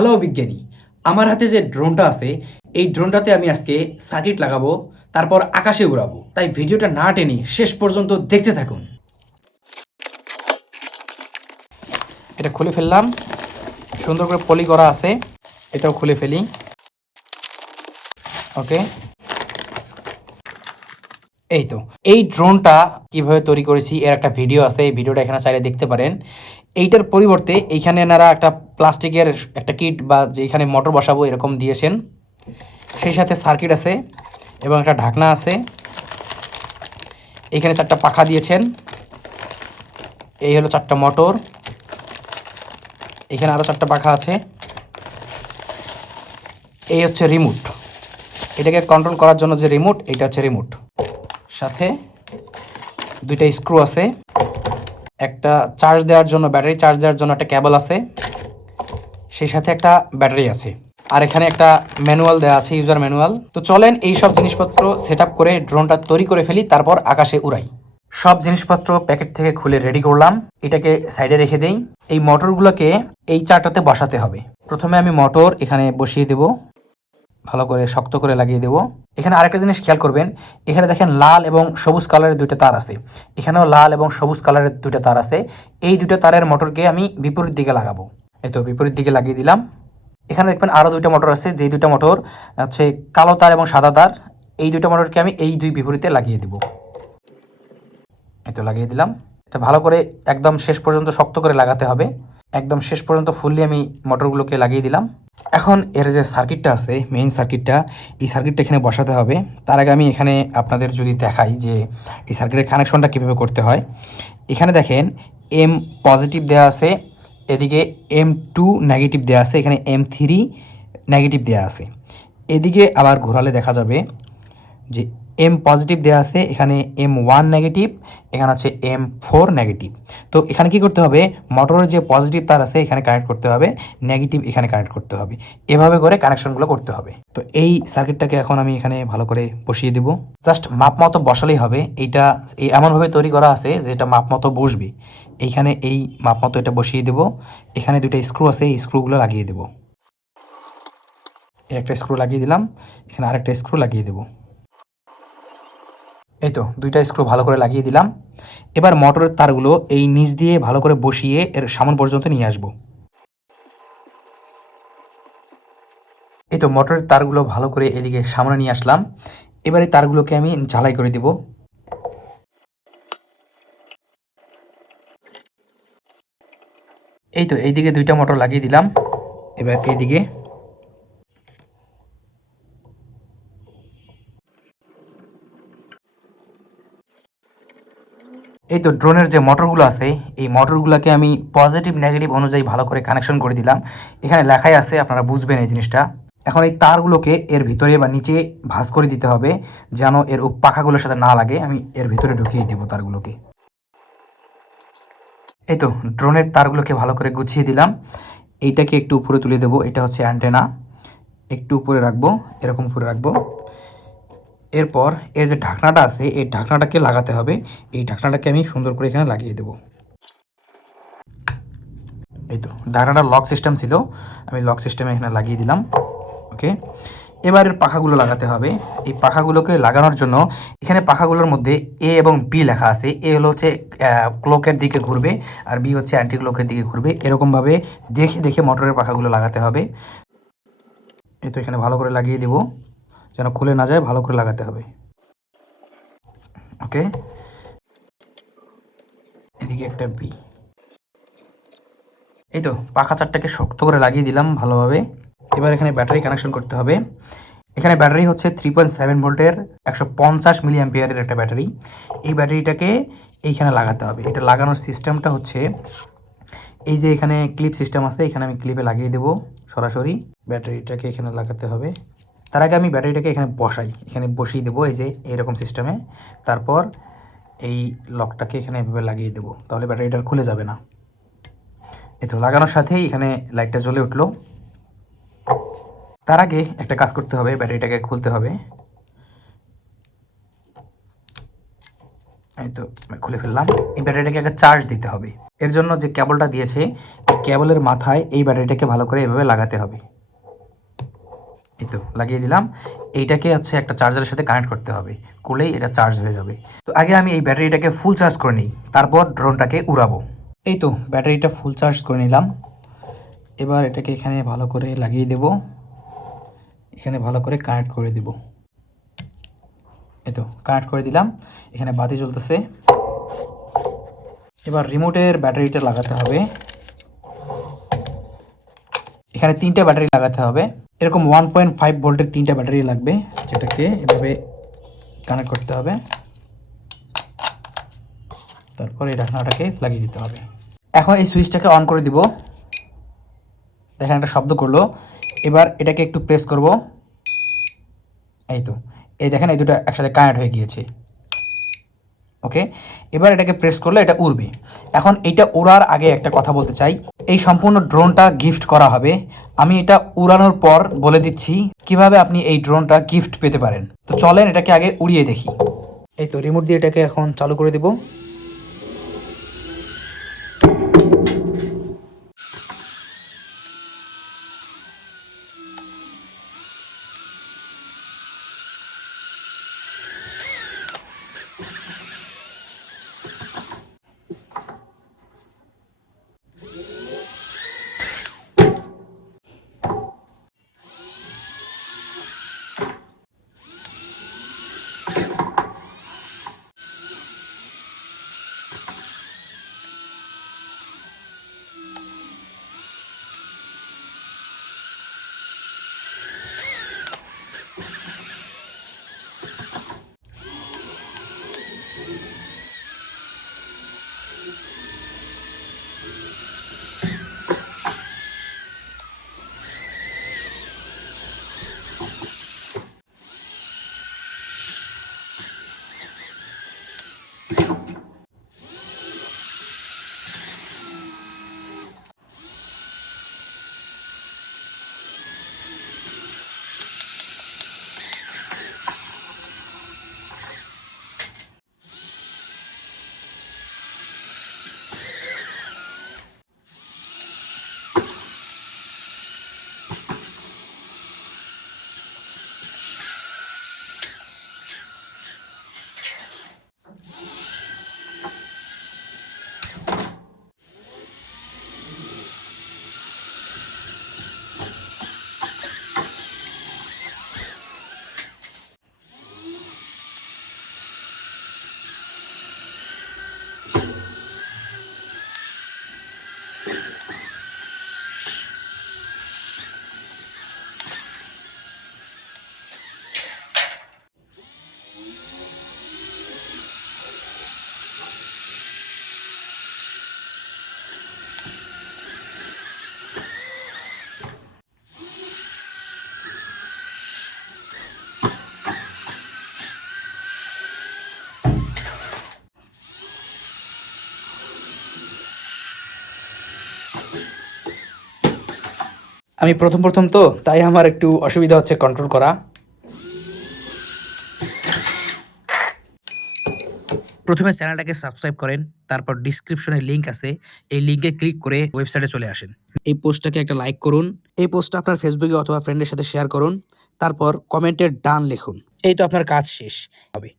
Hello বিজ্ঞানী, আমার হাতে যে ড্রোনটা আছে এই ড্রোনটাতে আমি আজকে সার্কিট লাগাবো, তারপর আকাশে উড়াবো। তাই ভিডিওটা না টেনে শেষ পর্যন্ত দেখতে থাকুন। এটা খুলে ফেললাম, সুন্দর করে পলি করা আছে, এটাও খুলে ফেলি। ওকে, এই তো এই ড্রোনটা কিভাবে তৈরি করেছি এর একটা ভিডিও আছে, এই ভিডিওটা এখানে চাইলে দেখতে পারেন। এইটার পরিবর্তে এইখানে এনারা একটা প্লাস্টিকের একটা কিট বা যেখানে মোটর বসাবো এরকম দিয়েছেন, সেই সাথে সার্কিট আছে এবং একটা ঢাকনা আছে। এখানে 4টা পাখা দিয়েছেন, এই হলো 4টা মোটর, এখানে আরও 4টা পাখা আছে। এই হচ্ছে রিমোট, এটাকে কন্ট্রোল করার জন্য যে রিমোট, এটা হচ্ছে রিমোট। সাথে 2টা স্ক্রু আছে, একটা চার্জ দেওয়ার জন্য, ব্যাটারি চার্জ দেওয়ার জন্য একটা কেবল আছে, সেই সাথে একটা ব্যাটারি আছে। আর এখানে একটা ম্যানুয়াল দেওয়া আছে, ইউজার ম্যানুয়াল। তো চলেন এই সব জিনিসপত্র সেট আপ করে ড্রোনটা তৈরি করে ফেলি, তারপর আকাশে উড়াই। সব জিনিসপত্র প্যাকেট থেকে খুলে রেডি করলাম, এটাকে সাইডে রেখে দেই। এই মোটরগুলোকে এই চারটাতে বসাতে হবে। প্রথমে আমি মোটর এখানে বসিয়ে দেব, ভালো করে শক্ত করে লাগিয়ে দেব। এখানে আরেকটা জিনিস খেয়াল করবেন, এখানে দেখেন লাল এবং সবুজ কালারের 2টা তার আছে, এখানেও লাল এবং সবুজ কালারের 2টা তার আছে। এই 2টা তারের মোটরকে আমি বিপরীত দিকে লাগাবো। এই তো বিপরীত দিকে লাগিয়ে দিলাম। এখানে দেখবেন আরও 2টা মোটর আছে, যে 2টা মোটর হচ্ছে কালো তার এবং সাদা তার। এই 2টা মোটরকে আমি এই 2 বিপরীতে লাগিয়ে দেব। এই তো লাগিয়ে দিলাম। এটা ভালো করে একদম শেষ পর্যন্ত শক্ত করে লাগাতে হবে। একদম শেষ পর্যন্ত ফুললি আমি মোটরগুলোকে লাগিয়ে দিলাম। এখন এর যে সার্কিটটা আছে, মেইন সার্কিটটা, এই সার্কিটটা এখানে বসাতে হবে। তার আগে আমি এখানে আপনাদের যদি দেখাই যে এই সার্কিটের কানেকশনটা কীভাবে করতে হয়। এখানে দেখেন এম পজিটিভ দেওয়া আছে, এদিকে M2 নেগেটিভ দেওয়া আছে, এখানে M3 নেগেটিভ দেওয়া আছে। এদিকে আবার ঘোরালে দেখা যাবে যে M পজিটিভ দেওয়া আছে, এখানে M1 নেগেটিভ, এখানে হচ্ছে M4 নেগেটিভ। তো এখানে কি করতে হবে, মোটরের যে পজিটিভ তার আছে এখানে কানেক্ট করতে হবে, নেগেটিভ এখানে কানেক্ট করতে হবে, এভাবে করে কানেকশনগুলো করতে হবে। তো এই সার্কিটটাকে এখন আমি এখানে ভালো করে বসিয়ে দেব। জাস্ট মাপ মতো বসালেই হবে। এইটা এমনভাবে তৈরি করা আছে যে এটা মাপ মতো বসবে। এইখানে এই মাপ মতো এটা বসিয়ে দেব। এখানে 2টা স্ক্রু আছে, এই স্ক্রুগুলো লাগিয়ে দেব। একটা স্ক্রু লাগিয়ে দিলাম, এখানে আরেকটা স্ক্রু লাগিয়ে দেব। এই তো 2টা স্ক্রু ভালো করে লাগিয়ে দিলাম। এবার মোটরের তারগুলো এই নিচ দিয়ে ভালো করে বসিয়ে এর সামন পর্যন্ত নিয়ে আসব। এই তো মোটরের তারগুলো ভালো করে এদিকে সামনে নিয়ে আসলাম। এবার এই তারগুলোকে আমি ঝালাই করে দেব। এই তো এইদিকে 2টা মোটর লাগিয়ে দিলাম। এবার এইদিকে এই তো ড্রোনের যে মোটরগুলো আছে এই মোটরগুলোকে আমি পজিটিভ নেগেটিভ অনুযায়ী ভালো করে কানেকশন করে দিলাম। এখানে লেখাই আছে, আপনারা বুঝবেন এই জিনিসটা। এখন এই তারগুলোকে এর ভিতরে বা নিচে ভাঁজ করে দিতে হবে, যেন এর পাখাগুলোর সাথে না লাগে। আমি এর ভিতরে ঢুকিয়ে দেবো তারগুলোকে। এই তো ড্রোনের তারগুলোকে ভালো করে গুছিয়ে দিলাম। এইটাকে একটু উপরে তুলে দেবো, এটা হচ্ছে অ্যান্টেনা, একটু উপরে রাখবো, এরকম উপরে রাখবো। এরপর এর যে ঢাকনাটা আছে এই ঢাকনাটাকে লাগাতে হবে। এই ঢাকনাটাকে আমি সুন্দর করে এখানে লাগিয়ে দেবো। এই তো ঢাকনাটা লক সিস্টেম ছিল, আমি লক সিস্টেমে এখানে লাগিয়ে দিলাম। ওকে, এবারের পাখাগুলো লাগাতে হবে। এই পাখাগুলোকে লাগানোর জন্য এখানে পাখাগুলোর মধ্যে এ এবং বি লেখা আছে। এ হলো হচ্ছে ক্লকের দিকে ঘুরবে, আর বি হচ্ছে অ্যান্টি ক্লকের দিকে ঘুরবে। এরকমভাবে দেখে দেখে মোটরের পাখাগুলো লাগাতে হবে। এই তো এখানে ভালো করে লাগিয়ে দেব, যেন খুলে না যায়, ভালো করে লাগাতে হবে। ওকে, এদিকে একটা বি। এই তো পাখা 4টাকে শক্ত করে লাগিয়ে দিলাম ভালোভাবে। এবার এখানে ব্যাটারি কানেকশন করতে হবে। এখানে ব্যাটারি হচ্ছে 3.7 ভোল্টের 150 মিলি অ্যাম্পিয়ারের একটা ব্যাটারি। এই ব্যাটারিটাকে এইখানে লাগাতে হবে। এটা লাগানোর সিস্টেমটা হচ্ছে এই যে এখানে ক্লিপ সিস্টেম আছে, এখানে আমি ক্লিপে লাগিয়ে দেব সরাসরি। ব্যাটারিটাকে এখানে লাগাতে হবে। তার আগে আমি ব্যাটারিটাকে এখানে বসাই, এখানে বসিয়ে দেবো এই যে এইরকম সিস্টেমে। তারপর এই লকটাকে এখানে এভাবে লাগিয়ে দেবো, তাহলে ব্যাটারিটা খুলে যাবে না। এই তো লাগানোর সাথেই এখানে লাইটটা জ্বলে উঠলো। তার আগে একটা কাজ করতে হবে, ব্যাটারিটাকে খুলতে হবে। এই তো খুলে ফেললাম। এই ব্যাটারিটাকে আগে চার্জ দিতে হবে। এর জন্য যে কেবলটা দিয়েছে এই কেবলের মাথায় এই ব্যাটারিটাকে ভালো করে এভাবে লাগাতে হবে। এই তো লাগিয়ে দিলাম। এইটাকে হচ্ছে একটা চার্জারের সাথে কানেক্ট করতে হবে, করলেই এটা চার্জ হয়ে যাবে। তো আগে আমি এই ব্যাটারিটাকে ফুল চার্জ করে নিই, তারপর ড্রোনটাকে উড়াবো। এই তো ব্যাটারিটা ফুল চার্জ করে নিলাম। এবার এটাকে এখানে ভালো করে লাগিয়ে দেব, এখানে ভালো করে কানেক্ট করে দেব। এই তো কানেক্ট করে দিলাম, এখানে বাতি জ্বলতেছে। এবার রিমোটের ব্যাটারিটা লাগাতে হবে। এখানে 3টে ব্যাটারি লাগাতে হবে, এরকম 1.5 ভোল্টের 3টে ব্যাটারি লাগবে, যেটাকে এভাবে কানেক্ট করতে হবে। তারপর এই ঢাকনাটাকে লাগিয়ে দিতে হবে। এখন এই সুইচটাকে অন করে দিব। দেখেন একটা শব্দ করলো। এবার এটাকে একটু প্রেস করব। এই তো এই দেখেন এই দুটো একসাথে কানেক্ট হয়ে গিয়েছে। ওকে, এবার এটাকে প্রেস করলে এটা উড়বে। এখন এটা উড়ার আগে একটা কথা বলতে চাই, এই সম্পূর্ণ ড্রোনটা গিফট করা হবে। আমি এটা উড়ানোর পর বলে দিচ্ছি কিভাবে আপনি এই ড্রোনটা গিফট পেতে পারেন। তো চলেন এটাকে আগে উড়িয়ে দেখি। এই তো রিমোট দিয়ে এটাকে এখন চালু করে দেব। আমি প্রথম প্রথম তো তাই আমার একটু অসুবিধা হচ্ছে কন্ট্রোল করা। প্রথমে চ্যানেলটাকে সাবস্ক্রাইব করেন, তারপর ডিসক্রিপশনে লিংক আছে, এই লিংকে ক্লিক করে ওয়েবসাইটে চলে আসেন। এই পোস্টটাকে একটা লাইক করুন, এই পোস্টটা আপনার ফেসবুকে অথবা ফ্রেন্ডের সাথে শেয়ার করুন, তারপর কমেন্টের ডান লিখুন। এই তো আপনার কাজ শেষ হবে।